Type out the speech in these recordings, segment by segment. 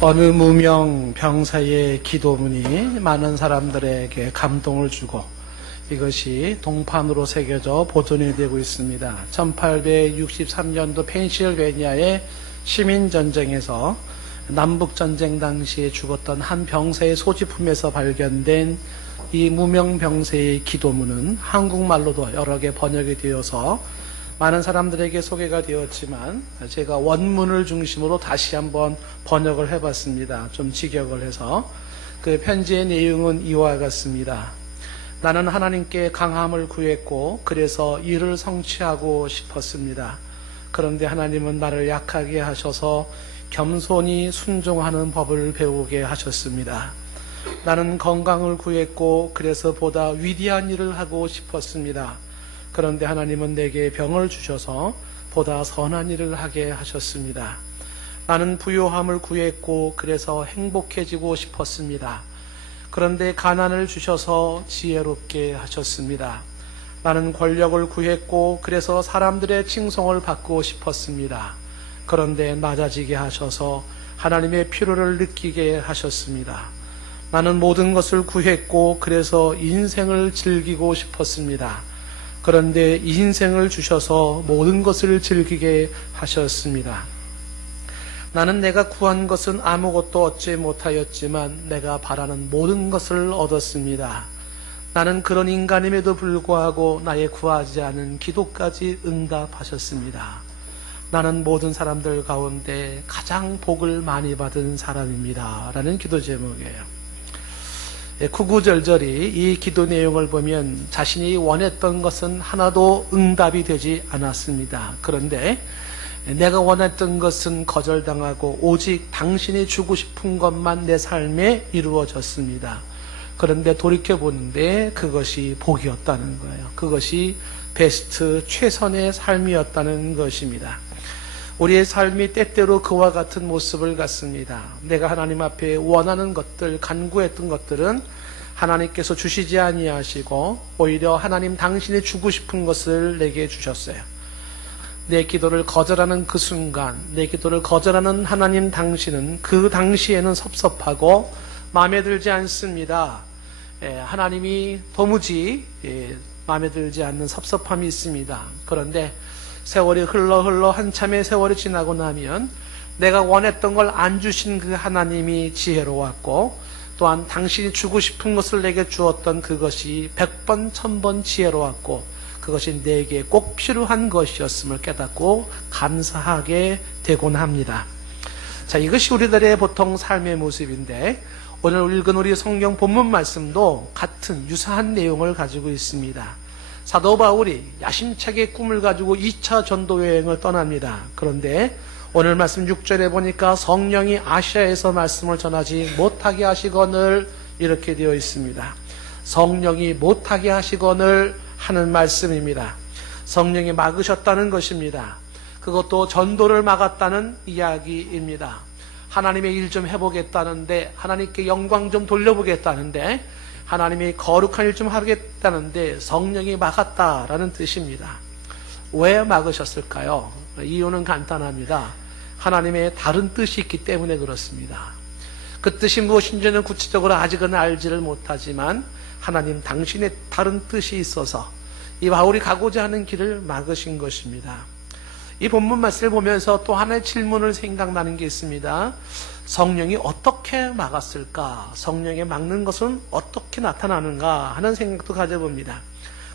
어느 무명 병사의 기도문이 많은 사람들에게 감동을 주고 이것이 동판으로 새겨져 보존이 되고 있습니다. 1863년도 펜실베니아의 시민전쟁에서 남북전쟁 당시에 죽었던 한 병사의 소지품에서 발견된 이 무명 병사의 기도문은 한국말로도 여러 개 번역이 되어서 많은 사람들에게 소개가 되었지만 제가 원문을 중심으로 다시 한번 번역을 해봤습니다. 좀 직역을 해서 그 편지의 내용은 이와 같습니다. 나는 하나님께 강함을 구했고 그래서 이를 성취하고 싶었습니다. 그런데 하나님은 나를 약하게 하셔서 겸손히 순종하는 법을 배우게 하셨습니다. 나는 건강을 구했고 그래서 보다 위대한 일을 하고 싶었습니다. 그런데 하나님은 내게 병을 주셔서 보다 선한 일을 하게 하셨습니다. 나는 부요함을 구했고 그래서 행복해지고 싶었습니다. 그런데 가난을 주셔서 지혜롭게 하셨습니다. 나는 권력을 구했고 그래서 사람들의 칭송을 받고 싶었습니다. 그런데 낮아지게 하셔서 하나님의 필요를 느끼게 하셨습니다. 나는 모든 것을 구했고 그래서 인생을 즐기고 싶었습니다. 그런데 인생을 주셔서 모든 것을 즐기게 하셨습니다. 나는 내가 구한 것은 아무것도 얻지 못하였지만 내가 바라는 모든 것을 얻었습니다. 나는 그런 인간임에도 불구하고 나의 구하지 않은 기도까지 응답하셨습니다. 나는 모든 사람들 가운데 가장 복을 많이 받은 사람입니다. 라는 기도 제목이에요. 구구절절히 이 기도 내용을 보면 자신이 원했던 것은 하나도 응답이 되지 않았습니다. 그런데 내가 원했던 것은 거절당하고 오직 당신이 주고 싶은 것만 내 삶에 이루어졌습니다. 그런데 돌이켜보는데 그것이 복이었다는 거예요. 그것이 베스트, 최선의 삶이었다는 것입니다. 우리의 삶이 때때로 그와 같은 모습을 갖습니다. 내가 하나님 앞에 원하는 것들, 간구했던 것들은 하나님께서 주시지 아니하시고 오히려 하나님 당신이 주고 싶은 것을 내게 주셨어요. 내 기도를 거절하는 그 순간, 내 기도를 거절하는 하나님 당신은 그 당시에는 섭섭하고 마음에 들지 않습니다. 하나님이 도무지 마음에 들지 않는 섭섭함이 있습니다. 그런데 세월이 흘러 한참의 세월이 지나고 나면 내가 원했던 걸 안 주신 그 하나님이 지혜로웠고 또한 당신이 주고 싶은 것을 내게 주었던 그것이 100번, 1000번 지혜로웠고 그것이 내게 꼭 필요한 것이었음을 깨닫고 감사하게 되곤 합니다. 자, 이것이 우리들의 보통 삶의 모습인데 오늘 읽은 우리 성경 본문 말씀도 같은 유사한 내용을 가지고 있습니다. 사도 바울이 야심차게 꿈을 가지고 2차 전도 여행을 떠납니다. 그런데 오늘 말씀 6절에 보니까 성령이 아시아에서 말씀을 전하지 못하게 하시거늘 이렇게 되어 있습니다. 성령이 못하게 하시거늘 하는 말씀입니다. 성령이 막으셨다는 것입니다. 그것도 전도를 막았다는 이야기입니다. 하나님의 일 좀 해보겠다는데 하나님께 영광 좀 돌려보겠다는데 하나님이 거룩한 일 좀 하겠다는데 성령이 막았다라는 뜻입니다. 왜 막으셨을까요? 이유는 간단합니다. 하나님의 다른 뜻이 있기 때문에 그렇습니다. 그 뜻이 무엇인지는 구체적으로 아직은 알지를 못하지만 하나님 당신의 다른 뜻이 있어서 이 바울이 가고자 하는 길을 막으신 것입니다. 이 본문 말씀을 보면서 또 하나의 질문을 생각나는 게 있습니다. 성령이 어떻게 막았을까? 성령이 막는 것은 어떻게 나타나는가 하는 생각도 가져봅니다.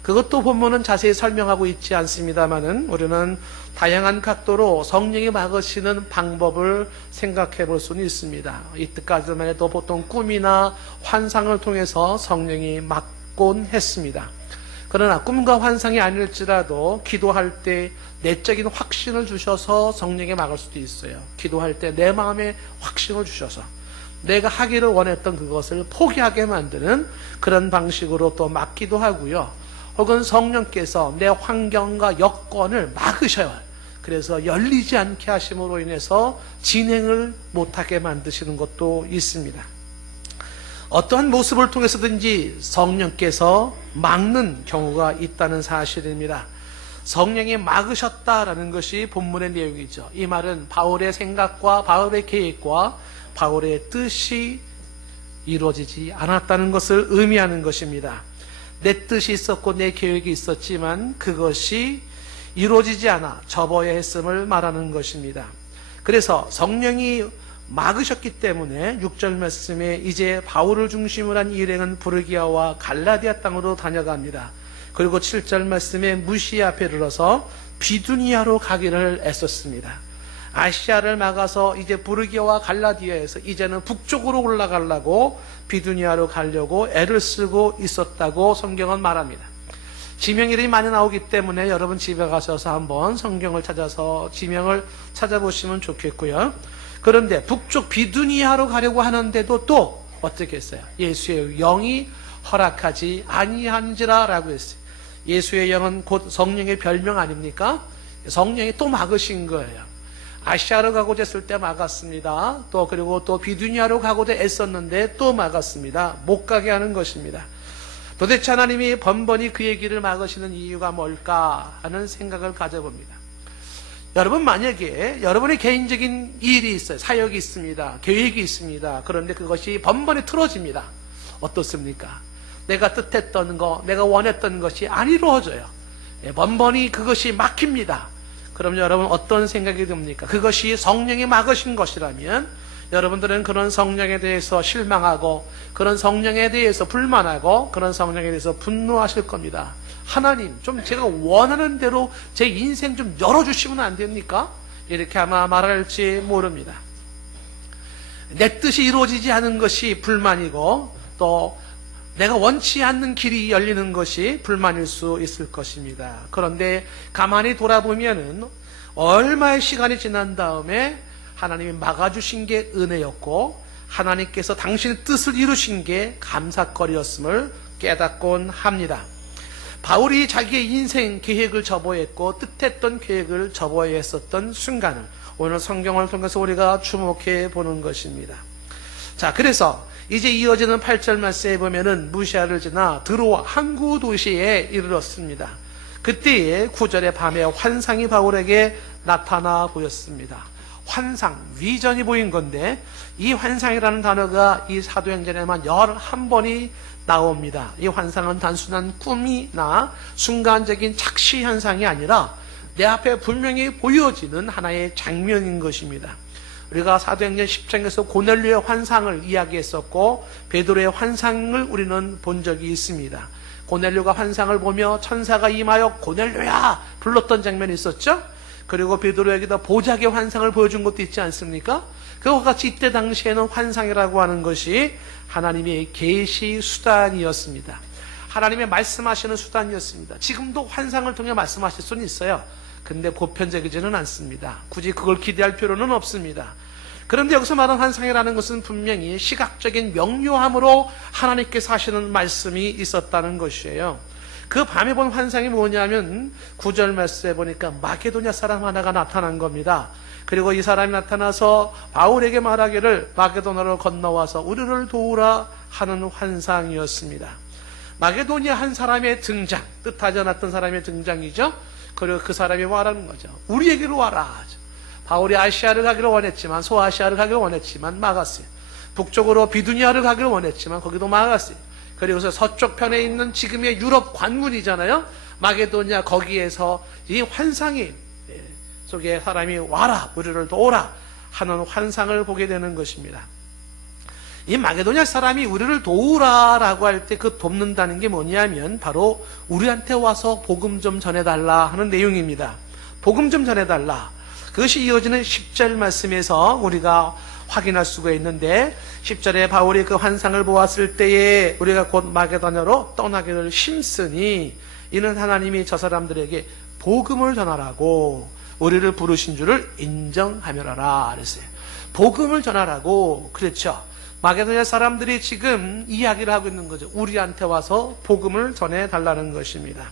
그것도 본문은 자세히 설명하고 있지 않습니다만은 우리는 다양한 각도로 성령이 막으시는 방법을 생각해 볼 수는 있습니다. 이때까지만 해도 보통 꿈이나 환상을 통해서 성령이 막곤 했습니다. 그러나 꿈과 환상이 아닐지라도 기도할 때 내적인 확신을 주셔서 성령이 막을 수도 있어요. 기도할 때 내 마음에 확신을 주셔서 내가 하기를 원했던 그것을 포기하게 만드는 그런 방식으로 또 막기도 하고요. 혹은 성령께서 내 환경과 여건을 막으셔요. 그래서 열리지 않게 하심으로 인해서 진행을 못하게 만드시는 것도 있습니다. 어떠한 모습을 통해서든지 성령께서 막는 경우가 있다는 사실입니다. 성령이 막으셨다라는 것이 본문의 내용이죠. 이 말은 바울의 생각과 바울의 계획과 바울의 뜻이 이루어지지 않았다는 것을 의미하는 것입니다. 내 뜻이 있었고 내 계획이 있었지만 그것이 이루어지지 않아 접어야 했음을 말하는 것입니다. 그래서 성령이 막으셨기 때문에 6절 말씀에 이제 바울을 중심으로 한 일행은 부르기아와 갈라디아 땅으로 다녀갑니다. 그리고 7절 말씀에 무시아 앞에 이르러서 비두니아로 가기를 애썼습니다. 아시아를 막아서 이제 부르기아와 갈라디아에서 이제는 북쪽으로 올라가려고 비두니아로 가려고 애를 쓰고 있었다고 성경은 말합니다. 지명일이 많이 나오기 때문에 여러분 집에 가셔서 한번 성경을 찾아서 지명을 찾아보시면 좋겠고요. 그런데 북쪽 비두니아로 가려고 하는데도 또 어떻게 했어요? 예수의 영이 허락하지 아니한지라 라고 했어요. 예수의 영은 곧 성령의 별명 아닙니까? 성령이 또 막으신 거예요. 아시아로 가고자 했을 때 막았습니다. 또 그리고 또 비두니아로 가고자 애썼는데 또 막았습니다. 못 가게 하는 것입니다. 도대체 하나님이 번번이 그의 길을 막으시는 이유가 뭘까 하는 생각을 가져봅니다. 여러분, 만약에 여러분의 개인적인 일이 있어요. 사역이 있습니다. 계획이 있습니다. 그런데 그것이 번번이 틀어집니다. 어떻습니까? 내가 뜻했던 거, 내가 원했던 것이 안 이루어져요. 번번이 그것이 막힙니다. 그럼 여러분 어떤 생각이 듭니까? 그것이 성령이 막으신 것이라면 여러분들은 그런 성령에 대해서 실망하고 그런 성령에 대해서 불만하고 그런 성령에 대해서 분노하실 겁니다. 하나님, 좀 제가 원하는 대로 제 인생 좀 열어주시면 안 됩니까? 이렇게 아마 말할지 모릅니다. 내 뜻이 이루어지지 않은 것이 불만이고 또 내가 원치 않는 길이 열리는 것이 불만일 수 있을 것입니다. 그런데 가만히 돌아보면은 얼마의 시간이 지난 다음에 하나님이 막아주신 게 은혜였고 하나님께서 당신의 뜻을 이루신 게 감사거리였음을 깨닫곤 합니다. 바울이 자기의 인생 계획을 접어야 했고 뜻했던 계획을 접어야 했었던 순간을 오늘 성경을 통해서 우리가 주목해 보는 것입니다. 자, 그래서 이제 이어지는 8절 말씀에 보면은 무시아를 지나 드로아 항구 도시에 이르렀습니다. 그때에 9절의 밤에 환상이 바울에게 나타나 보였습니다. 환상, 위전이 보인 건데 이 환상이라는 단어가 이 사도행전에만 11번이 나옵니다. 이 환상은 단순한 꿈이나 순간적인 착시 현상이 아니라 내 앞에 분명히 보여지는 하나의 장면인 것입니다. 우리가 사도행전 10장에서 고넬료의 환상을 이야기했었고 베드로의 환상을 우리는 본 적이 있습니다. 고넬료가 환상을 보며 천사가 임하여 고넬료야 불렀던 장면이 있었죠. 그리고 베드로에게도 보자기의 환상을 보여준 것도 있지 않습니까? 그와 같이 이때 당시에는 환상이라고 하는 것이 하나님의 계시 수단이었습니다. 하나님의 말씀하시는 수단이었습니다. 지금도 환상을 통해 말씀하실 수는 있어요. 근데 보편적이지는 않습니다. 굳이 그걸 기대할 필요는 없습니다. 그런데 여기서 말하는 환상이라는 것은 분명히 시각적인 명료함으로 하나님께서 하시는 말씀이 있었다는 것이에요. 그 밤에 본 환상이 뭐냐면 9절 말씀에 보니까 마게도냐 사람 하나가 나타난 겁니다. 그리고 이 사람이 나타나서 바울에게 말하기를 마게도냐로 건너와서 우리를 도우라 하는 환상이었습니다. 마게도냐 한 사람의 등장, 뜻하지 않았던 사람의 등장이죠. 그리고 그 사람이 말하는 거죠. 우리에게로 와라. 바울이 아시아를 가기를 원했지만 소아시아를 가기를 원했지만 막았어요. 북쪽으로 비두니아를 가기를 원했지만 거기도 막았어요. 그리고서 서쪽 편에 있는 지금의 유럽 관문이잖아요. 마게도냐 거기에서 이 환상이 속에 사람이 와라 우리를 도우라 하는 환상을 보게 되는 것입니다. 이 마게도냐 사람이 우리를 도우라라고 할 때 그 돕는다는 게 뭐냐면 바로 우리한테 와서 복음 좀 전해달라 하는 내용입니다. 복음 좀 전해달라. 그것이 이어지는 10절 말씀에서 우리가 확인할 수가 있는데 10절에 바울이 그 환상을 보았을 때에 우리가 곧 마게도냐로 떠나기를 힘쓰니 이는 하나님이 저 사람들에게 복음을 전하라고 우리를 부르신 줄을 인정하며라 그랬어요. 복음을 전하라고 그랬죠. 마게도냐 사람들이 지금 이야기를 하고 있는 거죠. 우리한테 와서 복음을 전해달라는 것입니다.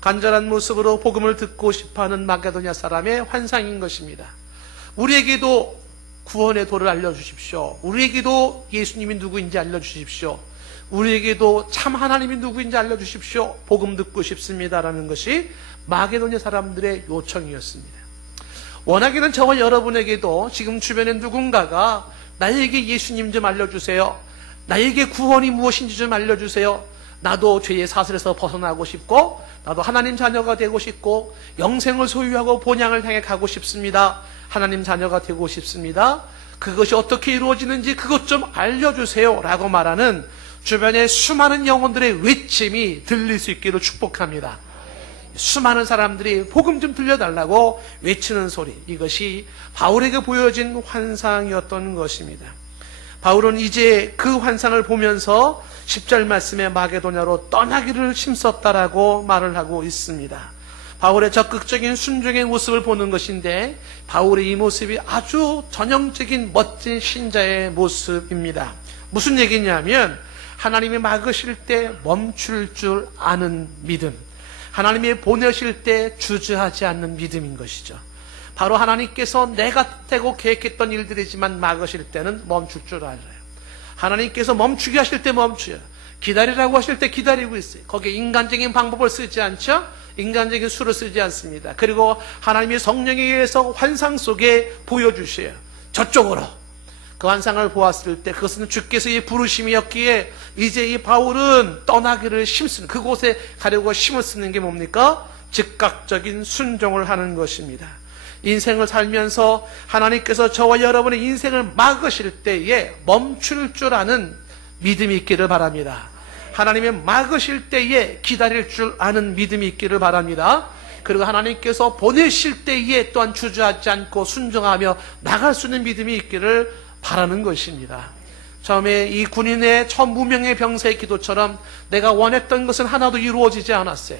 간절한 모습으로 복음을 듣고 싶어하는 마게도냐 사람의 환상인 것입니다. 우리에게도 구원의 도를 알려주십시오. 우리에게도 예수님이 누구인지 알려주십시오. 우리에게도 참 하나님이 누구인지 알려주십시오. 복음 듣고 싶습니다라는 것이 마게도냐 사람들의 요청이었습니다. 원하기는 저와 여러분에게도 지금 주변에 누군가가 나에게 예수님 좀 알려주세요. 나에게 구원이 무엇인지 좀 알려주세요. 나도 죄의 사슬에서 벗어나고 싶고 나도 하나님 자녀가 되고 싶고 영생을 소유하고 본향을 향해 가고 싶습니다. 하나님 자녀가 되고 싶습니다. 그것이 어떻게 이루어지는지 그것 좀 알려주세요 라고 말하는 주변에 수많은 영혼들의 외침이 들릴 수 있기를 축복합니다. 수많은 사람들이 복음 좀 들려달라고 외치는 소리, 이것이 바울에게 보여진 환상이었던 것입니다. 바울은 이제 그 환상을 보면서 10절 말씀에 마게도냐로 떠나기를 힘썼다라고 말을 하고 있습니다. 바울의 적극적인 순종의 모습을 보는 것인데 바울의 이 모습이 아주 전형적인 멋진 신자의 모습입니다. 무슨 얘기냐면 하나님이 막으실 때 멈출 줄 아는 믿음, 하나님이 보내실 때 주저하지 않는 믿음인 것이죠. 바로 하나님께서 내가 되고 계획했던 일들이지만 막으실 때는 멈출 줄 알아요. 하나님께서 멈추게 하실 때 멈춰요. 기다리라고 하실 때 기다리고 있어요. 거기에 인간적인 방법을 쓰지 않죠. 인간적인 수를 쓰지 않습니다. 그리고 하나님의 성령에 의해서 환상 속에 보여주셔요. 저쪽으로. 그 환상을 보았을 때 그것은 주께서의 부르심이었기에 이제 이 바울은 떠나기를 힘쓰는, 그곳에 가려고 힘을 쓰는 게 뭡니까? 즉각적인 순종을 하는 것입니다. 인생을 살면서 하나님께서 저와 여러분의 인생을 막으실 때에 멈출 줄 아는 믿음이 있기를 바랍니다. 하나님의 막으실 때에 기다릴 줄 아는 믿음이 있기를 바랍니다. 그리고 하나님께서 보내실 때에 또한 주저하지 않고 순종하며 나갈 수 있는 믿음이 있기를 바라는 것입니다. 처음에 이 군인의 1000무명의 병사의 기도처럼 내가 원했던 것은 하나도 이루어지지 않았어요.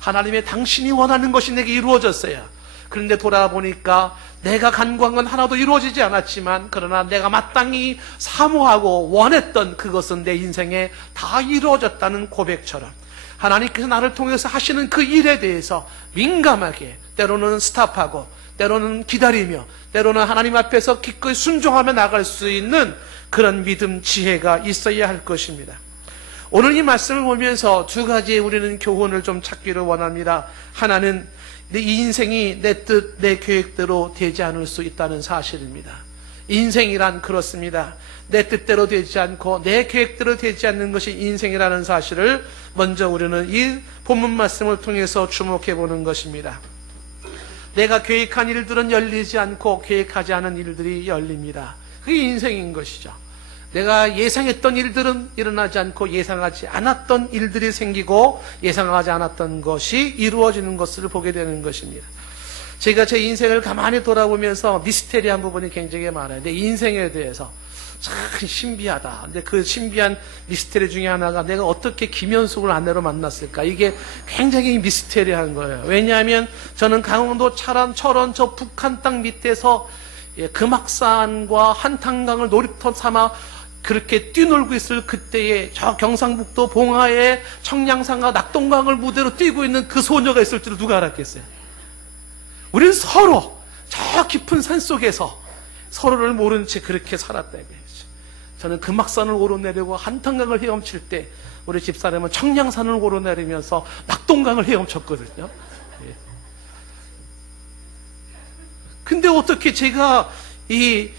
하나님의 당신이 원하는 것이 내게 이루어졌어요. 그런데 돌아보니까 내가 간구한 건 하나도 이루어지지 않았지만 그러나 내가 마땅히 사모하고 원했던 그것은 내 인생에 다 이루어졌다는 고백처럼 하나님께서 나를 통해서 하시는 그 일에 대해서 민감하게 때로는 스탑하고 때로는 기다리며 때로는 하나님 앞에서 기꺼이 순종하며 나갈 수 있는 그런 믿음, 지혜가 있어야 할 것입니다. 오늘 이 말씀을 보면서 두 가지의 우리는 교훈을 좀 찾기를 원합니다. 하나는 내 인생이 내 뜻, 내 계획대로 되지 않을 수 있다는 사실입니다. 인생이란 그렇습니다. 내 뜻대로 되지 않고 내 계획대로 되지 않는 것이 인생이라는 사실을 먼저 우리는 이 본문 말씀을 통해서 주목해 보는 것입니다. 내가 계획한 일들은 열리지 않고 계획하지 않은 일들이 열립니다. 그게 인생인 것이죠. 내가 예상했던 일들은 일어나지 않고 예상하지 않았던 일들이 생기고 예상하지 않았던 것이 이루어지는 것을 보게 되는 것입니다. 제가 제 인생을 가만히 돌아보면서 미스테리한 부분이 굉장히 많아요. 내 인생에 대해서 참 신비하다. 근데 그 신비한 미스테리 중에 하나가 내가 어떻게 김현숙을 아내로 만났을까? 이게 굉장히 미스테리한 거예요. 왜냐하면 저는 강원도 철원 저 북한 땅 밑에서 금악산과 한탄강을 놀이터 삼아 그렇게 뛰놀고 있을 그때에 저 경상북도 봉화에 청량산과 낙동강을 무대로 뛰고 있는 그 소녀가 있을 줄을 누가 알았겠어요? 우리는 서로 저 깊은 산 속에서 서로를 모른 채 그렇게 살았다 이거예요. 저는 금악산을 오르내리고 한탄강을 헤엄칠 때 우리 집사람은 청량산을 오르내리면서 낙동강을 헤엄쳤거든요. 근데 어떻게 제가 이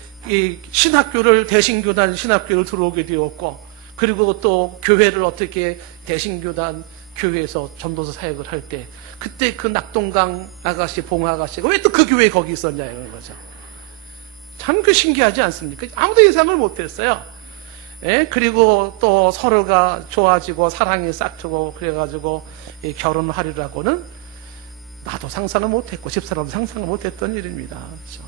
신학교를 대신교단 신학교를 들어오게 되었고 그리고 또 교회를 어떻게 대신교단 교회에서 전도서 사역을 할 때 그때 그 낙동강 아가씨 봉화 아가씨가 왜 또 그 교회에 거기 있었냐 이런 거죠. 참 그 신기하지 않습니까? 아무도 예상을 못했어요. 예? 그리고 또 서로가 좋아지고 사랑이 싹트고 그래가지고 결혼을 하리라고는 나도 상상을 못했고 집사람도 상상을 못했던 일입니다. 그렇죠?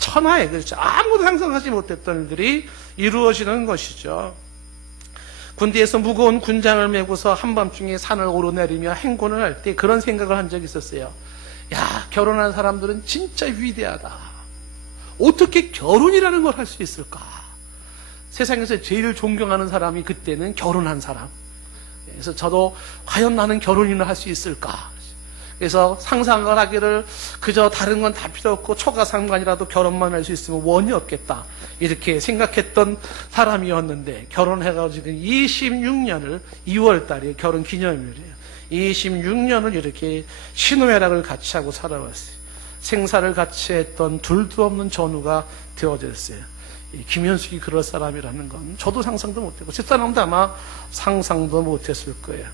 천하에 그렇죠. 아무도 상상하지 못했던 일들이 이루어지는 것이죠. 군대에서 무거운 군장을 메고서 한밤중에 산을 오르내리며 행군을 할 때 그런 생각을 한 적이 있었어요. 야, 결혼한 사람들은 진짜 위대하다. 어떻게 결혼이라는 걸 할 수 있을까? 세상에서 제일 존경하는 사람이 그때는 결혼한 사람. 그래서 저도 과연 나는 결혼이나 할 수 있을까? 그래서 상상을 하기를 그저 다른 건 다 필요 없고 초가상관이라도 결혼만 할 수 있으면 원이 없겠다, 이렇게 생각했던 사람이었는데, 결혼해가지고 26년을 2월 달에 결혼 기념일이에요. 26년을 이렇게 신우회락을 같이 하고 살아왔어요. 생사를 같이 했던 둘도 없는 전우가 되어졌어요. 김현숙이 그럴 사람이라는 건 저도 상상도 못했고 집사람도 아마 상상도 못했을 거예요.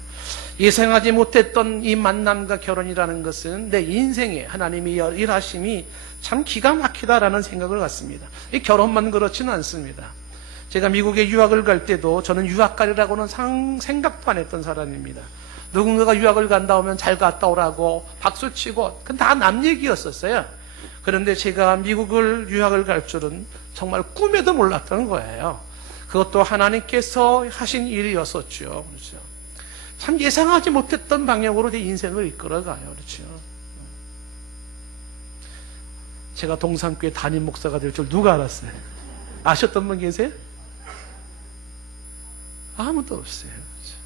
예상하지 못했던 이 만남과 결혼이라는 것은 내 인생에 하나님이 일하심이 참 기가 막히다라는 생각을 갖습니다. 이 결혼만 그렇지는 않습니다. 제가 미국에 유학을 갈 때도 저는 유학가리라고는 생각도 안 했던 사람입니다. 누군가가 유학을 간다 오면 잘 갔다 오라고 박수치고, 그건 다 남 얘기였었어요. 그런데 제가 미국을 유학을 갈 줄은 정말 꿈에도 몰랐던 거예요. 그것도 하나님께서 하신 일이었었죠. 그렇죠. 참 예상하지 못했던 방향으로 내 인생을 이끌어가요. 그렇죠. 제가 동산교회 담임 목사가 될 줄 누가 알았어요? 아셨던 분 계세요? 아무도 없어요. 그렇죠.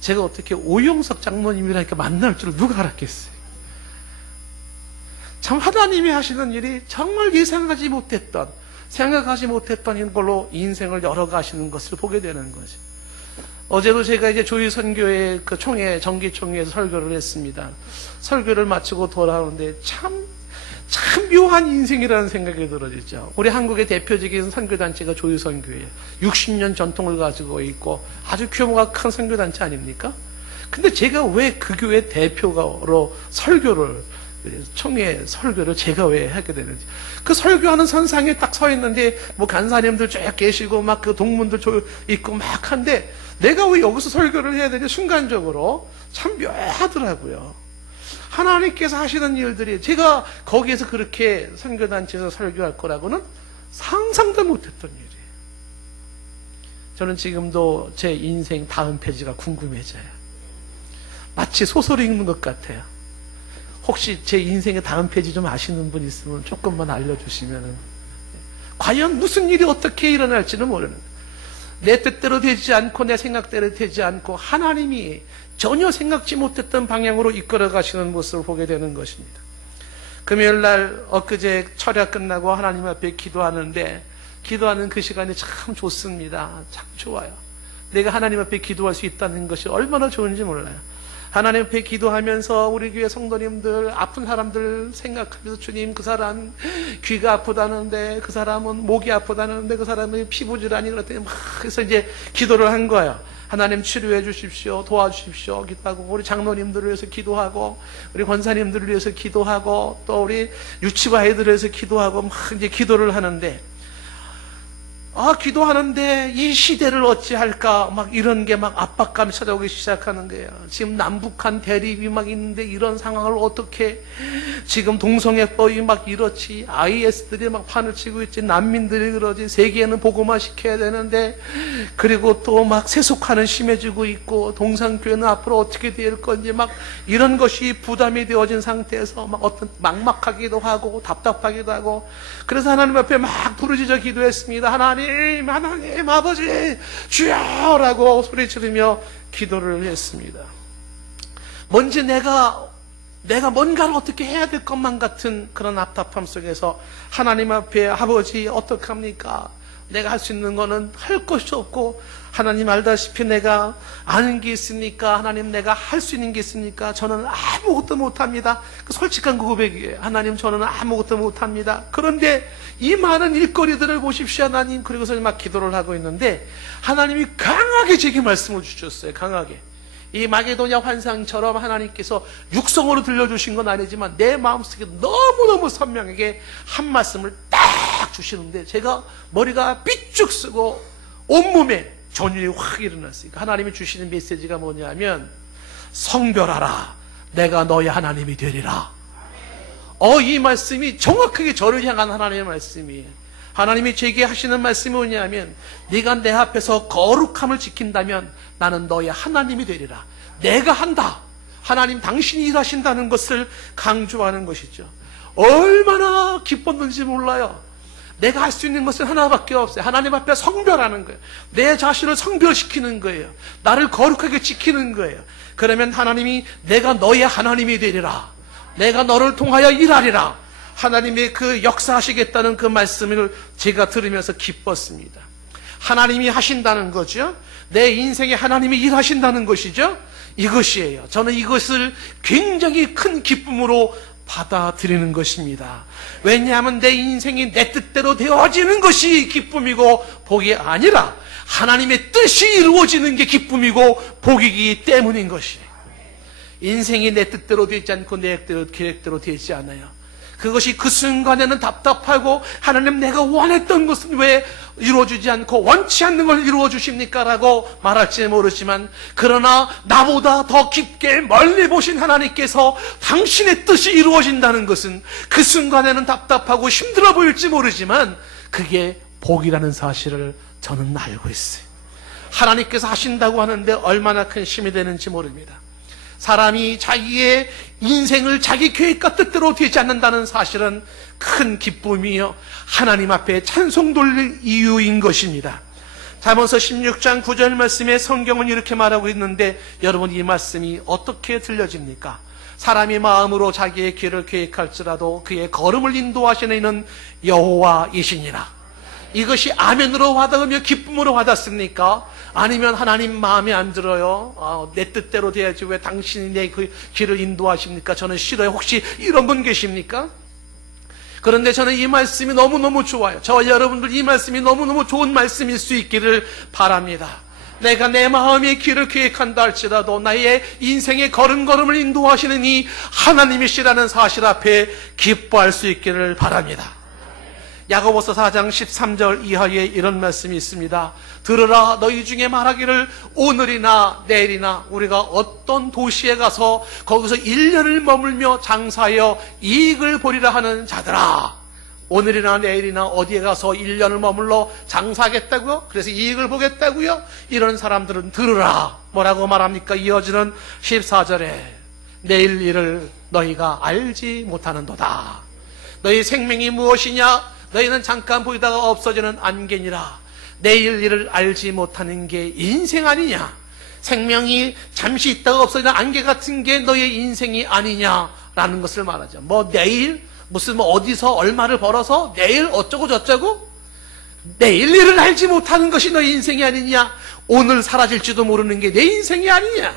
제가 어떻게 오용석 장로님이랑 이렇게 만날 줄 누가 알았겠어요? 참 하나님이 하시는 일이 정말 예상하지 못했던, 생각하지 못했던 걸로 인생을 열어가시는 것을 보게 되는 거죠. 어제도 제가 이제 조희선교회 그 총회, 정기총회에서 설교를 했습니다. 설교를 마치고 돌아오는데 참 묘한 인생이라는 생각이 들어지죠. 우리 한국의 대표적인 선교단체가 조희선교회예요. 60년 전통을 가지고 있고 아주 규모가 큰 선교단체 아닙니까? 근데 제가 왜 그 교회 대표로 설교를, 총회 설교를 제가 왜 하게 되는지. 그 설교하는 선상에 딱 서 있는데 뭐 간사님들 쭉 계시고 막 그 동문들 있고 막 한데 내가 왜 여기서 설교를 해야 되지? 순간적으로 참 묘하더라고요. 하나님께서 하시는 일들이, 제가 거기에서 그렇게 선교단체에서 설교할 거라고는 상상도 못했던 일이에요. 저는 지금도 제 인생 다음 페이지가 궁금해져요. 마치 소설 읽는 것 같아요. 혹시 제 인생의 다음 페이지 좀 아시는 분 있으면 조금만 알려주시면은, 과연 무슨 일이 어떻게 일어날지는 모르는, 내 뜻대로 되지 않고 내 생각대로 되지 않고 하나님이 전혀 생각지 못했던 방향으로 이끌어 가시는 모습을 보게 되는 것입니다. 금요일 날 엊그제 철야 끝나고 하나님 앞에 기도하는데, 기도하는 그 시간이 참 좋습니다. 참 좋아요. 내가 하나님 앞에 기도할 수 있다는 것이 얼마나 좋은지 몰라요. 하나님 앞에 기도하면서 우리 교회 성도님들, 아픈 사람들 생각하면서, 주님, 그 사람 귀가 아프다는데, 그 사람은 목이 아프다는데, 그 사람은 피부질환이 그렇다니, 막 그래서 이제 기도를 한 거예요. 하나님 치료해 주십시오, 도와주십시오 기도하고, 우리 장로님들을 위해서 기도하고, 우리 권사님들을 위해서 기도하고, 또 우리 유치부 아이들을 위해서 기도하고, 막 이제 기도를 하는데, 기도하는데 이 시대를 어찌할까, 막 이런 게 막 압박감이 찾아오기 시작하는 거예요. 지금 남북한 대립이 막 있는데 이런 상황을 어떻게, 지금 동성애법이 막 이렇지, IS들이 막 판을 치고 있지, 난민들이 그러지, 세계에는 복음화 시켜야 되는데, 그리고 또 막 세속화는 심해지고 있고, 동산교회는 앞으로 어떻게 될 건지, 막 이런 것이 부담이 되어진 상태에서 막 어떤 막막하기도 하고 답답하기도 하고, 그래서 하나님 앞에 막 부르짖어 기도했습니다. 하나님 아버지 주여라고 소리지르며 기도를 했습니다. 뭔지 내가 뭔가를 어떻게 해야 될 것만 같은 그런 답답함 속에서 하나님 앞에, 아버지 어떡합니까? 내가 할 수 있는 거는 할 것이 없고, 하나님 알다시피 내가 아는 게 있으니까, 하나님 내가 할 수 있는 게 있으니까 저는 아무것도 못합니다. 솔직한 고백이에요. 하나님 저는 아무것도 못합니다. 그런데 이 많은 일거리들을 보십시오 하나님. 그리고서 막 기도를 하고 있는데 하나님이 강하게 제게 말씀을 주셨어요. 강하게. 이 마게도냐 환상처럼 하나님께서 육성으로 들려주신 건 아니지만 내 마음속에 너무너무 선명하게 한 말씀을 딱 주시는데, 제가 머리가 삐쭉 쓰고 온몸에 전율이 확 일어났어요. 하나님이 주시는 메시지가 뭐냐면, 성별하라, 내가 너의 하나님이 되리라. 이 말씀이 정확하게 저를 향한 하나님의 말씀이에요. 하나님이 제게 하시는 말씀이 뭐냐면, 네가 내 앞에서 거룩함을 지킨다면 나는 너의 하나님이 되리라. 내가 한다. 하나님 당신이 일하신다는 것을 강조하는 것이죠. 얼마나 기뻤는지 몰라요. 내가 할 수 있는 것은 하나밖에 없어요. 하나님 앞에 성별하는 거예요. 내 자신을 성별시키는 거예요. 나를 거룩하게 지키는 거예요. 그러면 하나님이 내가 너의 하나님이 되리라, 내가 너를 통하여 일하리라, 하나님의 그 역사하시겠다는 그 말씀을 제가 들으면서 기뻤습니다. 하나님이 하신다는 거죠. 내 인생에 하나님이 일하신다는 것이죠. 이것이에요. 저는 이것을 굉장히 큰 기쁨으로 받아들이는 것입니다. 왜냐하면 내 인생이 내 뜻대로 되어지는 것이 기쁨이고 복이 아니라 하나님의 뜻이 이루어지는 게 기쁨이고 복이기 때문인 것이에요. 인생이 내 뜻대로 되지 않고 내 계획대로 되지 않아요. 그것이 그 순간에는 답답하고 하나님 내가 원했던 것은 왜 이루어주지 않고 원치 않는 걸 이루어주십니까? 라고 말할지 모르지만, 그러나 나보다 더 깊게 멀리 보신 하나님께서 당신의 뜻이 이루어진다는 것은 그 순간에는 답답하고 힘들어 보일지 모르지만 그게 복이라는 사실을 저는 알고 있어요. 하나님께서 하신다고 하는데 얼마나 큰 힘이 되는지 모릅니다. 사람이 자기의 인생을 자기 계획과 뜻대로 되지 않는다는 사실은 큰 기쁨이요, 하나님 앞에 찬송 돌릴 이유인 것입니다. 잠언서 16장 9절 말씀에 성경은 이렇게 말하고 있는데, 여러분 이 말씀이 어떻게 들려집니까? 사람이 마음으로 자기의 길을 계획할지라도 그의 걸음을 인도하시는 이는 여호와이시니라. 이것이 아멘으로 와닿으며 기쁨으로 와닿습니까? 아니면 하나님 마음에 안 들어요? 내 뜻대로 돼야지 왜 당신이 내 그 길을 인도하십니까? 저는 싫어요. 혹시 이런 분 계십니까? 그런데 저는 이 말씀이 너무너무 좋아요. 저와 여러분들 이 말씀이 너무너무 좋은 말씀일 수 있기를 바랍니다. 내가 내 마음의 길을 계획한다 할지라도 나의 인생의 걸음걸음을 인도하시는 이 하나님이시라는 사실 앞에 기뻐할 수 있기를 바랍니다. 야고보서 4장 13절 이하에 이런 말씀이 있습니다. 들으라, 너희 중에 말하기를 오늘이나 내일이나 우리가 어떤 도시에 가서 거기서 1년을 머물며 장사하여 이익을 보리라 하는 자들아. 오늘이나 내일이나 어디에 가서 1년을 머물러 장사하겠다고요? 그래서 이익을 보겠다고요? 이런 사람들은 들으라. 뭐라고 말합니까? 이어지는 14절에 내일 일을 너희가 알지 못하는도다. 너희 생명이 무엇이냐? 너희는 잠깐 보이다가 없어지는 안개니라. 내일 일을 알지 못하는 게 인생 아니냐? 생명이 잠시 있다가 없어지는 안개 같은 게 너의 인생이 아니냐라는 것을 말하죠. 뭐 내일 무슨 뭐 어디서 얼마를 벌어서 내일 어쩌고 저쩌고? 내일 일을 알지 못하는 것이 너의 인생이 아니냐? 오늘 사라질지도 모르는 게 내 인생이 아니냐?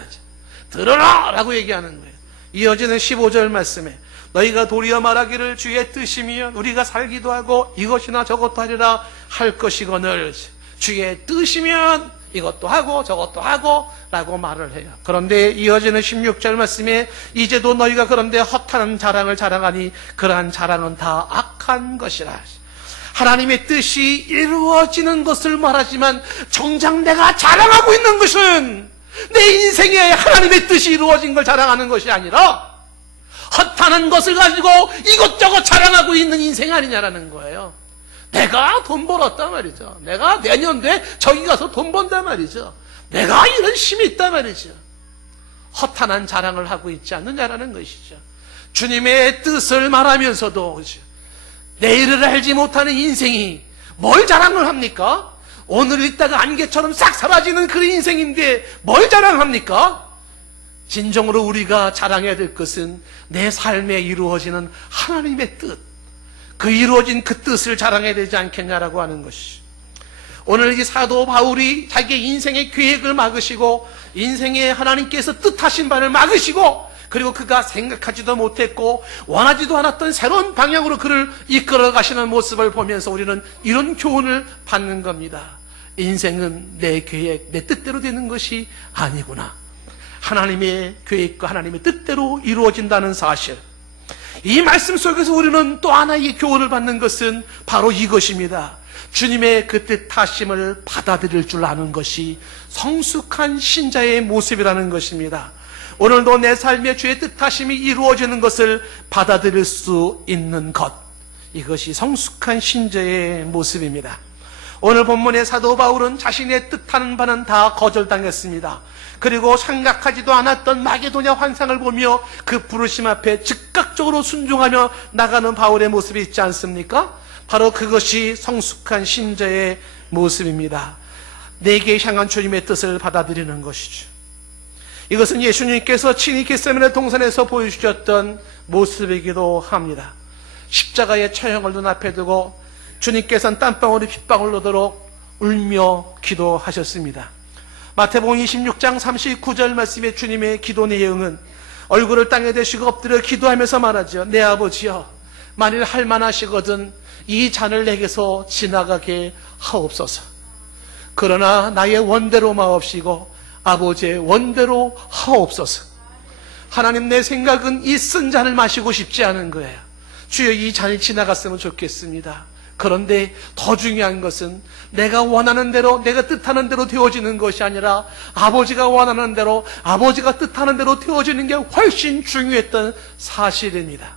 들어라! 라고 얘기하는 거예요. 이어지는 15절 말씀에 너희가 도리어 말하기를 주의 뜻이면 우리가 살기도 하고 이것이나 저것도 하리라 할 것이거늘 주의 뜻이면 이것도 하고 저것도 하고 라고 말을 해요. 그런데 이어지는 16절 말씀에 이제도 너희가 그런데 허탄한 자랑을 자랑하니 그러한 자랑은 다 악한 것이라. 하나님의 뜻이 이루어지는 것을 말하지만 정작 내가 자랑하고 있는 것은 내 인생에 하나님의 뜻이 이루어진 걸 자랑하는 것이 아니라 허탄한 것을 가지고 이것저것 자랑하고 있는 인생 아니냐라는 거예요. 내가 돈 벌었단 말이죠. 내가 내년도에 저기 가서 돈 번단 말이죠. 내가 이런 힘이 있단 말이죠. 허탄한 자랑을 하고 있지 않느냐라는 것이죠. 주님의 뜻을 말하면서도 내일을 알지 못하는 인생이 뭘 자랑을 합니까? 오늘 있다가 안개처럼 싹 사라지는 그 인생인데 뭘 자랑합니까? 진정으로 우리가 자랑해야 될 것은 내 삶에 이루어지는 하나님의 뜻, 그 이루어진 그 뜻을 자랑해야 되지 않겠냐라고 하는 것이. 오늘 이 사도 바울이 자기의 인생의 계획을 막으시고 인생에 하나님께서 뜻하신 바를 막으시고 그리고 그가 생각하지도 못했고 원하지도 않았던 새로운 방향으로 그를 이끌어 가시는 모습을 보면서 우리는 이런 교훈을 받는 겁니다. 인생은 내 계획, 내 뜻대로 되는 것이 아니구나. 하나님의 계획과 하나님의 뜻대로 이루어진다는 사실. 이 말씀 속에서 우리는 또 하나의 교훈을 받는 것은 바로 이것입니다. 주님의 그 뜻하심을 받아들일 줄 아는 것이 성숙한 신자의 모습이라는 것입니다. 오늘도 내 삶에 주의 뜻하심이 이루어지는 것을 받아들일 수 있는 것, 이것이 성숙한 신자의 모습입니다. 오늘 본문의 사도 바울은 자신의 뜻하는 바는 다 거절당했습니다. 그리고 생각하지도 않았던 마게도냐 환상을 보며 그 부르심 앞에 즉각적으로 순종하며 나가는 바울의 모습이 있지 않습니까? 바로 그것이 성숙한 신자의 모습입니다. 내게 향한 주님의 뜻을 받아들이는 것이죠. 이것은 예수님께서 친히 겟세마네 동산에서 보여주셨던 모습이기도 합니다. 십자가의 처형을 눈앞에 두고 주님께서는 땀방울이 핏방울 나도록 울며 기도하셨습니다. 마태복음 26장 39절 말씀의 주님의 기도 내용은 얼굴을 땅에 대시고 엎드려 기도하면서 말하죠. 내 아버지여, 만일 할만하시거든 이 잔을 내게서 지나가게 하옵소서. 그러나 나의 원대로 마옵시고 아버지의 원대로 하옵소서. 하나님, 내 생각은 이 쓴 잔을 마시고 싶지 않은 거예요. 주여, 이 잔이 지나갔으면 좋겠습니다. 그런데 더 중요한 것은 내가 원하는 대로, 내가 뜻하는 대로 되어지는 것이 아니라 아버지가 원하는 대로, 아버지가 뜻하는 대로 되어지는 게 훨씬 중요했던 사실입니다.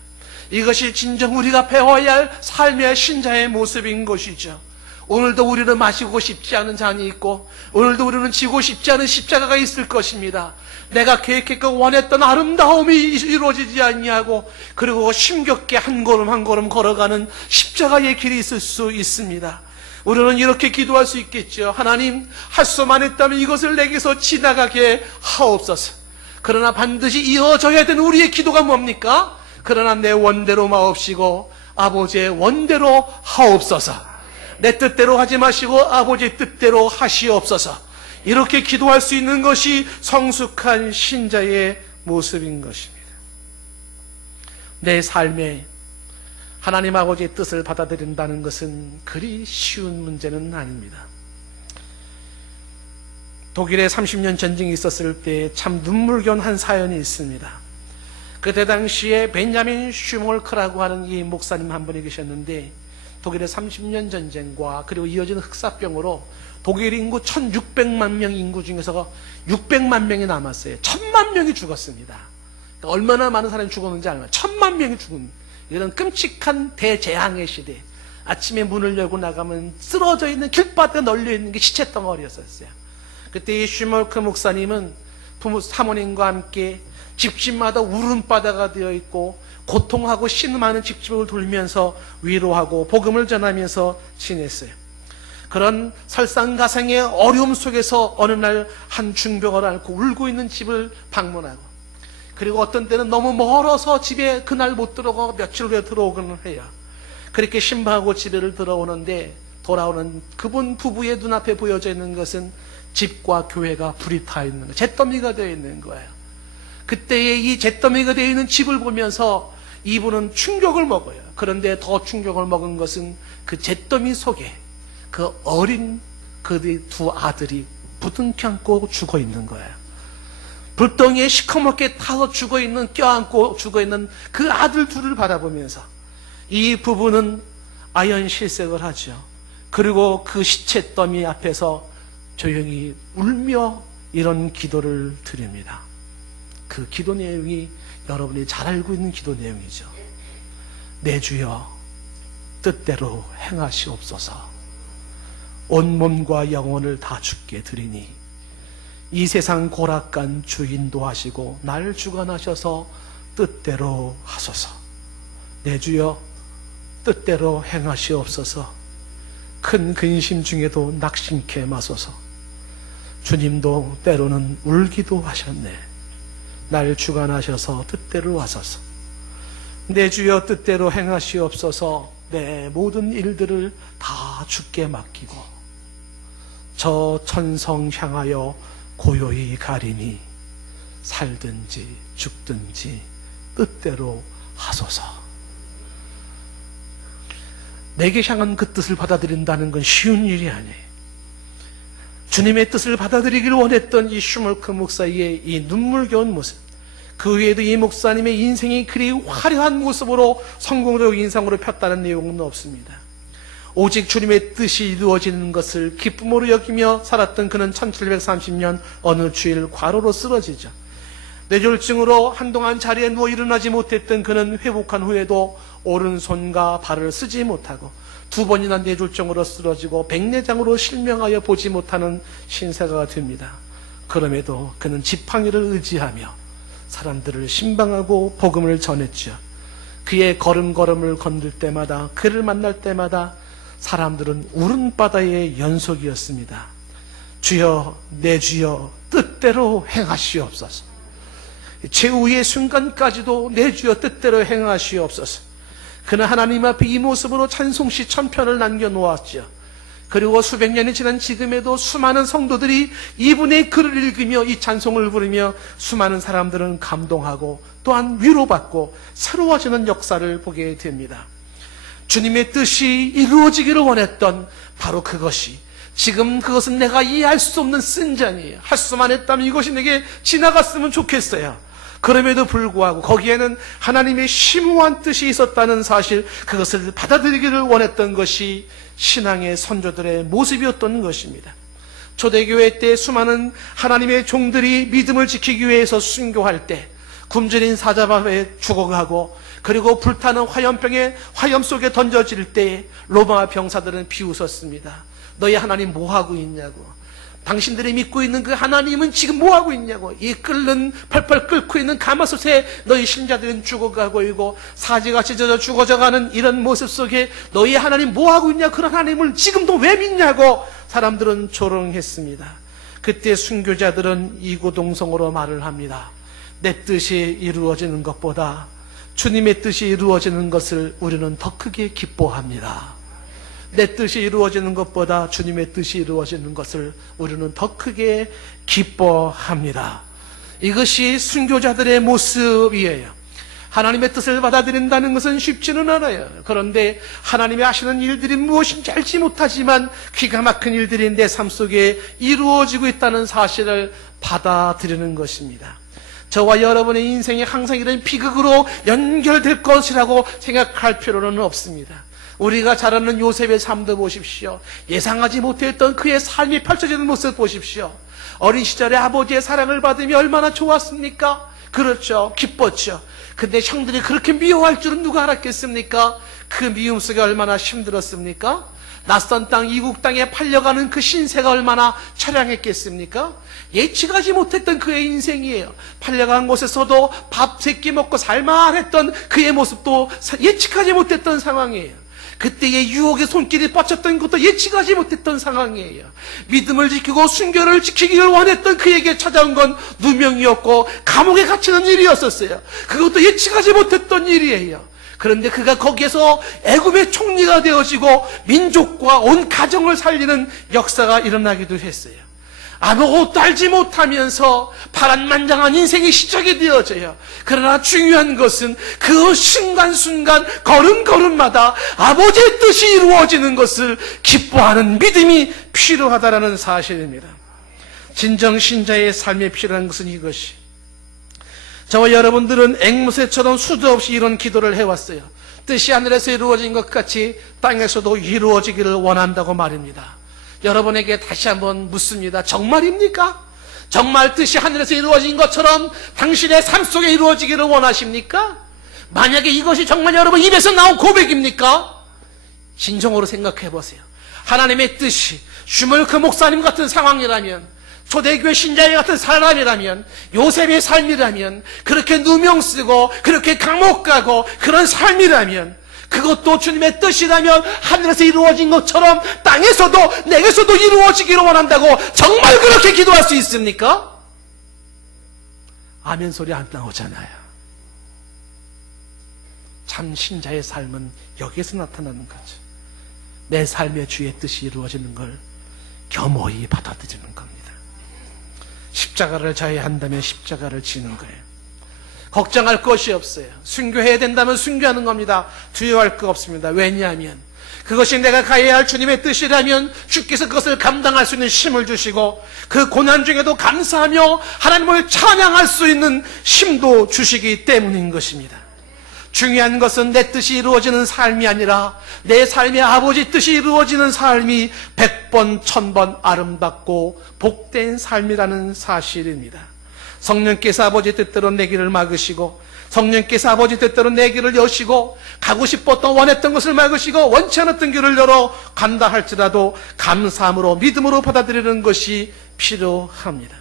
이것이 진정 우리가 배워야 할 삶의 신자의 모습인 것이죠. 오늘도 우리는 마시고 싶지 않은 잔이 있고, 오늘도 우리는 지고 싶지 않은 십자가가 있을 것입니다. 내가 계획했고 원했던 아름다움이 이루어지지 않냐고, 그리고 심겹게 한 걸음 한 걸음 걸어가는 십자가의 길이 있을 수 있습니다. 우리는 이렇게 기도할 수 있겠죠. 하나님, 할 수만 했다면 이것을 내게서 지나가게 하옵소서. 그러나 반드시 이어져야 되는 우리의 기도가 뭡니까? 그러나 내 원대로 마옵시고 아버지의 원대로 하옵소서. 내 뜻대로 하지 마시고 아버지의 뜻대로 하시옵소서. 이렇게 기도할 수 있는 것이 성숙한 신자의 모습인 것입니다. 내 삶에 하나님 아버지의 뜻을 받아들인다는 것은 그리 쉬운 문제는 아닙니다. 독일에 30년 전쟁이 있었을 때 참 눈물겨운 한 사연이 있습니다. 그때 당시에 벤자민 슈몰크라고 하는 이 목사님 한 분이 계셨는데, 독일의 30년 전쟁과 그리고 이어지는 흑사병으로 독일 인구 1600만 명 인구 중에서 600만 명이 남았어요. 1000만 명이 죽었습니다. 그러니까 얼마나 많은 사람이 죽었는지 알아요. 1000만 명이 죽은 이런 끔찍한 대재앙의 시대. 아침에 문을 열고 나가면 쓰러져 있는 길바닥에 널려 있는 게 시체 덩어리였었어요. 그때 이 슈몰크 목사님은 부모 사모님과 함께 집집마다 울음바다가 되어 있고 고통하고 신음하는 집집을 돌면서 위로하고 복음을 전하면서 지냈어요. 그런 설상가상의 어려움 속에서 어느 날 한 중병을 안고 울고 있는 집을 방문하고, 그리고 어떤 때는 너무 멀어서 집에 그날 못 들어가고 며칠 후에 들어오곤 해요. 그렇게 신방하고 집에를 들어오는데, 돌아오는 그분 부부의 눈앞에 보여져 있는 것은 집과 교회가 불이 타 있는 거예요. 잿더미가 되어 있는 거예요. 그때의 이 잿더미가 되어 있는 집을 보면서 이분은 충격을 먹어요. 그런데 더 충격을 먹은 것은 그 잿더미 속에 그 어린 그 두 아들이 부둥켜 안고 죽어 있는 거예요. 불덩이에 시커멓게 타서 죽어 있는, 껴안고 죽어 있는 그 아들 둘을 바라보면서 이 부부는 아연실색을 하죠. 그리고 그 시체 더미 앞에서 조용히 울며 이런 기도를 드립니다. 그 기도 내용이 여러분이 잘 알고 있는 기도 내용이죠. 내 주여, 뜻대로 행하시옵소서. 온몸과 영혼을 다 주께 드리니 이 세상 고락간 주인도 하시고 날 주관하셔서 뜻대로 하소서. 내 주여, 뜻대로 행하시옵소서. 큰 근심 중에도 낙심케 마소서. 주님도 때로는 울기도 하셨네. 날 주관하셔서 뜻대로 하소서. 내 주여, 뜻대로 행하시옵소서. 내 모든 일들을 다 주께 맡기고 저 천성 향하여 고요히 가리니 살든지 죽든지 뜻대로 하소서. 내게 향한 그 뜻을 받아들인다는 건 쉬운 일이 아니에요. 주님의 뜻을 받아들이기를 원했던 이 슈몰크 목사의 이 눈물겨운 모습, 그 외에도 이 목사님의 인생이 그리 화려한 모습으로 성공적인 인상으로 폈다는 내용은 없습니다. 오직 주님의 뜻이 이루어지는 것을 기쁨으로 여기며 살았던 그는 1730년 어느 주일 과로로 쓰러지죠. 뇌졸중으로 한동안 자리에 누워 일어나지 못했던 그는 회복한 후에도 오른손과 발을 쓰지 못하고 2번이나 뇌졸중으로 쓰러지고 백내장으로 실명하여 보지 못하는 신세가 됩니다. 그럼에도 그는 지팡이를 의지하며 사람들을 신방하고 복음을 전했죠. 그의 걸음걸음을 건들 때마다, 그를 만날 때마다 사람들은 울음바다의 연속이었습니다. 주여, 내 주여, 뜻대로 행하시옵소서. 최후의 순간까지도 내 주여 뜻대로 행하시옵소서. 그는 하나님 앞에 이 모습으로 찬송시 1000편을 남겨놓았죠. 그리고 수백 년이 지난 지금에도 수많은 성도들이 이분의 글을 읽으며 이 찬송을 부르며 수많은 사람들은 감동하고 또한 위로받고 새로워지는 역사를 보게 됩니다. 주님의 뜻이 이루어지기를 원했던 바로 그것이, 지금 그것은 내가 이해할 수 없는 쓴잔이에요. 할 수만 했다면 이것이 내게 지나갔으면 좋겠어요. 그럼에도 불구하고 거기에는 하나님의 심오한 뜻이 있었다는 사실, 그것을 받아들이기를 원했던 것이 신앙의 선조들의 모습이었던 것입니다. 초대교회 때 수많은 하나님의 종들이 믿음을 지키기 위해서 순교할 때 굶주린 사자밥에 죽어가고, 그리고 불타는 화염병에 화염 속에 던져질 때 로마 병사들은 비웃었습니다. 너희 하나님 뭐하고 있냐고. 당신들이 믿고 있는 그 하나님은 지금 뭐하고 있냐고. 이 끓는 펄펄 끓고 있는 가마솥에 너희 신자들은 죽어가고 있고 사지같이 젖어 죽어져가는 이런 모습 속에 너희 하나님 뭐하고 있냐, 그런 하나님을 지금도 왜 믿냐고 사람들은 조롱했습니다. 그때 순교자들은 이구동성으로 말을 합니다. 내 뜻이 이루어지는 것보다 주님의 뜻이 이루어지는 것을 우리는 더 크게 기뻐합니다. 내 뜻이 이루어지는 것보다 주님의 뜻이 이루어지는 것을 우리는 더 크게 기뻐합니다. 이것이 순교자들의 모습이에요. 하나님의 뜻을 받아들인다는 것은 쉽지는 않아요. 그런데 하나님이 하시는 일들이 무엇인지 알지 못하지만 기가 막힌 일들이 내 삶 속에 이루어지고 있다는 사실을 받아들이는 것입니다. 저와 여러분의 인생이 항상 이런 비극으로 연결될 것이라고 생각할 필요는 없습니다. 우리가 잘 아는 요셉의 삶도 보십시오. 예상하지 못했던 그의 삶이 펼쳐지는 모습 보십시오. 어린 시절에 아버지의 사랑을 받으며 얼마나 좋았습니까? 그렇죠. 기뻤죠. 근데 형들이 그렇게 미워할 줄은 누가 알았겠습니까? 그 미움 속에 얼마나 힘들었습니까? 낯선 땅, 이국 땅에 팔려가는 그 신세가 얼마나 처량했겠습니까? 예측하지 못했던 그의 인생이에요. 팔려간 곳에서도 밥 3끼 먹고 살만했던 그의 모습도 예측하지 못했던 상황이에요. 그때의 유혹의 손길이 뻗쳤던 것도 예측하지 못했던 상황이에요. 믿음을 지키고 순교를 지키기를 원했던 그에게 찾아온 건 누명이었고 감옥에 갇히는 일이었었어요. 그것도 예측하지 못했던 일이에요. 그런데 그가 거기에서 애굽의 총리가 되어지고 민족과 온 가정을 살리는 역사가 일어나기도 했어요. 아무것도 알지 못하면서 파란만장한 인생이 시작이 되어져요. 그러나 중요한 것은 그 순간순간 걸음걸음마다 아버지의 뜻이 이루어지는 것을 기뻐하는 믿음이 필요하다는 사실입니다. 진정 신자의 삶에 필요한 것은 이것이, 저와 여러분들은 앵무새처럼 수도 없이 이런 기도를 해왔어요. 뜻이 하늘에서 이루어진 것 같이 땅에서도 이루어지기를 원한다고 말입니다. 여러분에게 다시 한번 묻습니다. 정말입니까? 정말 뜻이 하늘에서 이루어진 것처럼 당신의 삶 속에 이루어지기를 원하십니까? 만약에 이것이 정말 여러분 입에서 나온 고백입니까? 진정으로 생각해 보세요. 하나님의 뜻이 슈멀크 목사님 같은 상황이라면, 초대교회 신자의 같은 사람이라면, 요셉의 삶이라면, 그렇게 누명 쓰고 그렇게 감옥 가고 그런 삶이라면, 그것도 주님의 뜻이라면 하늘에서 이루어진 것처럼 땅에서도 내게서도 이루어지기를 원한다고 정말 그렇게 기도할 수 있습니까? 아멘 소리 안 나오잖아요. 참 신자의 삶은 여기에서 나타나는 거죠. 내 삶의 주의 뜻이 이루어지는 걸 겸허히 받아들이는 겁니다. 십자가를 져야 한다면 십자가를 지는 거예요. 걱정할 것이 없어요. 순교해야 된다면 순교하는 겁니다. 두려워할 거 없습니다. 왜냐하면 그것이 내가 가야 할 주님의 뜻이라면 주께서 그것을 감당할 수 있는 힘을 주시고, 그 고난 중에도 감사하며 하나님을 찬양할 수 있는 힘도 주시기 때문인 것입니다. 중요한 것은 내 뜻이 이루어지는 삶이 아니라 내 삶의 아버지 뜻이 이루어지는 삶이 100번 1000번 아름답고 복된 삶이라는 사실입니다. 성령께서 아버지 뜻대로 내 길을 막으시고, 성령께서 아버지 뜻대로 내 길을 여시고, 가고 싶었던 원했던 것을 막으시고 원치 않았던 길을 열어 간다 할지라도 감사함으로 믿음으로 받아들이는 것이 필요합니다.